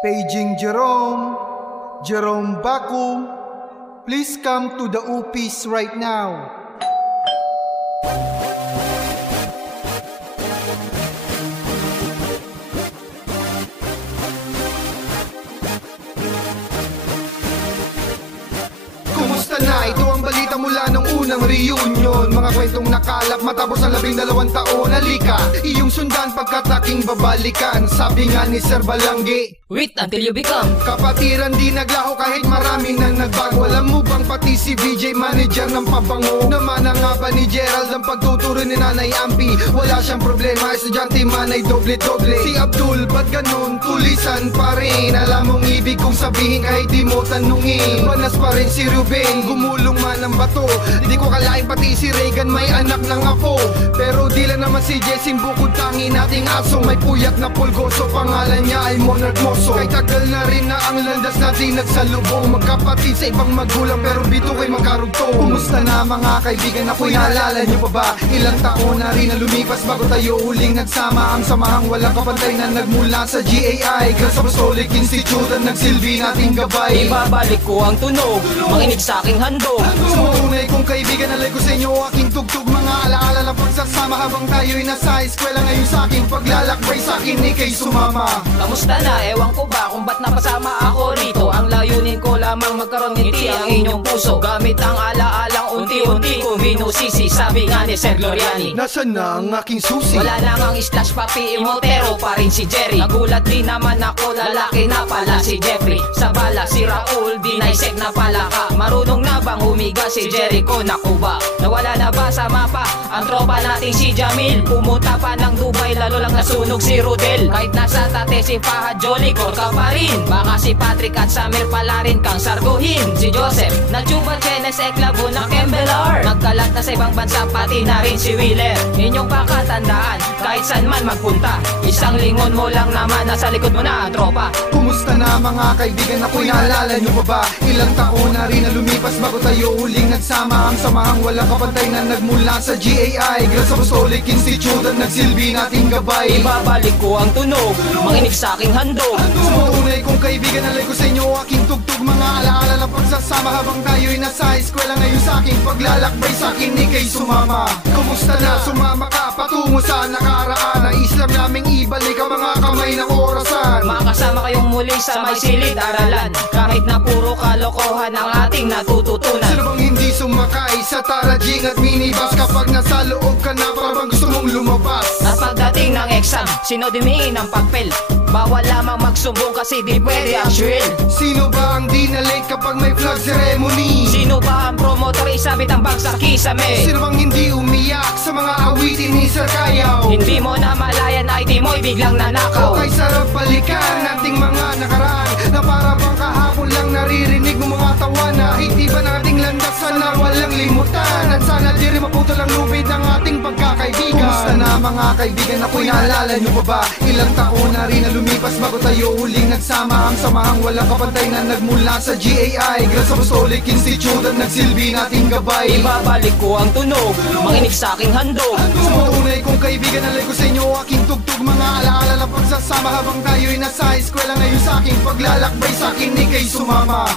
Paging Jerome, Jerome Baku, please come to the office right now. Kumusta na? Ito ang balita mula nung unang reunion. Mga kwentong nakalap matapos ang 12 taon. Halika, iyong sundan pagkat aking babalikan. Sabi nga ni Sir Balangge, wait until you become kapatiran di naglaho kahit marami nang nagbago. Alam mo bang pati si VJ manager ng pabango? Naman nga ba ni Gerald ang pagtuturo ni Nanay Ampi? Wala siyang problema, estudyante man ay doble-doble. Si Abdul, ba't ganun? Tulisan pa rin. Alam mong ibig kong sabihin kahit di mo tanungin. Banas pa rin si Ruben, gumulong man ang bato. Di ko kalain pati si Regan may anak ng apo. Pero di lang naman si Jessie bukod tangi nating aso. May puyat na pulgoso, pangalan niya ay Monarch Moso. Kay tagal na rin na ang landas natin nagsalubong. Magkapatid sa ibang magulang pero bito kay magkarugtong. Kumusta na mga kaibigan, ako'y naalala niyo pa ba? Ilang taon na rin na lumipas bago tayo uling nagsama. Ang samahang walang kapantay na nagmula sa GAI, Girls Apostolic Institute ang nagsilbi nating gabay. ibabalik ko ang tunog, makinig sa aking handog. Sa tunay kong kaibigan, alay ko sa inyo aking tugtog. Mga alaala ng pagsasama habang tayo'y nasa eskwela. Ngayon sa aking paglalakbay, sa akin ni kay sumama. Kamusta na? Ewan ko ba kung ba't napasama ako rito. Ang layunin ko lamang magkaroon ngiti ang inyong puso. Gamit ang alaalang unti-unti ko minusisi. Sabi nga ni Sir Gloriani, nasaan na ang aking susi? wala nang ang slash papi imotero pa rin si Jerry. Nagulat din naman ako, lalaki na pala si Jeffrey. Sa bala si Raul, di naisek na pala ka. Marunong na bang humiga si Jericho? Naku ba, nawala na ba sa mapa ang tropa nating si Jamil? Pumunta pa ng Dubai, lalo lang nasunog si Rodel. Kahit nasa tate si Fahad, Jolly Cor ka pa rin. Baka si Patrick at Samir pala rin kang sarguhin. Si Joseph, na Chuba, Chenes, Eklabo, na Kembelar. Nagkalat na sa ibang bansa, pati na rin si Wheeler. Inyong pakatandaan, kahit saan man magpunta, isang lingon mo lang naman, nasa likod mo na ang tropa. Kumusta na mga kaibigan, ako'y naalala niyo pa ba? Ilang taon na rin na lumipas bago tayo uling nagsama. Ang samahang walang kapantay na nagmula sa GAI, Girls Apostolic Institute ang nagsilbi nating gabay. Ibabalik ko ang tunog, makinig sa aking handog. Sa tunay kong kaibigan, alay ko sa inyo aking tugtog. Mga alaala ng pagsasama habang tayo'y nasa eskwela. Ngayon sa aking paglalakbay, sa akin ni kay sumama. Kumusta na? Sumama ka patungo sa nakaraan. Nais lang naming ibalik ang mga kamay ng orasan. Makasama kayong muli sa may silid aralan. Kahit na puro kalokohan ang ating natututunan. Sino bang hindi sumakay sa Tarajing at minibus? Kapag nasa loob ka na, parang gusto mong lumabas. At pagdating ng exam, sino dumiin ng papel? Bawal lamang magsumbong kasi di pwede ang shrill. Sino ba ang di na late kapag may flag ceremony? Sino ba ang promotor isabit ang bag sa kisame? Sino bang hindi umiyak sa mga awitin ni Sir Kayaw? Hindi mo na malayan na IT mo'y biglang nanakaw. Okay, sarap balikan nating mga nakaraan na para bang kahapon lang naririnig mo mga tawa na hindi ba nating landasan na walang limutan. At sana di rin maputo lang lubid ng ating pagkakaibigan. Kumusta na mga kaibigan, ako'y naalala niyo pa ba? Ilang taon na rin na lumipas bago tayo uling nagsama. Ang samahang walang kapantay na nagmula sa GAI, Girls Apostolic Institute ang nagsilbi nating gabay. Ibabalik ko ang tunog, makinig sa aking handog. Sa tunay kong kaibigan, alay ko sa inyo aking tugtog. Mga alaala ng pagsasama habang tayo'y nasa eskwela. Ngayon sa aking paglalakbay, sa akin ni kay sumama.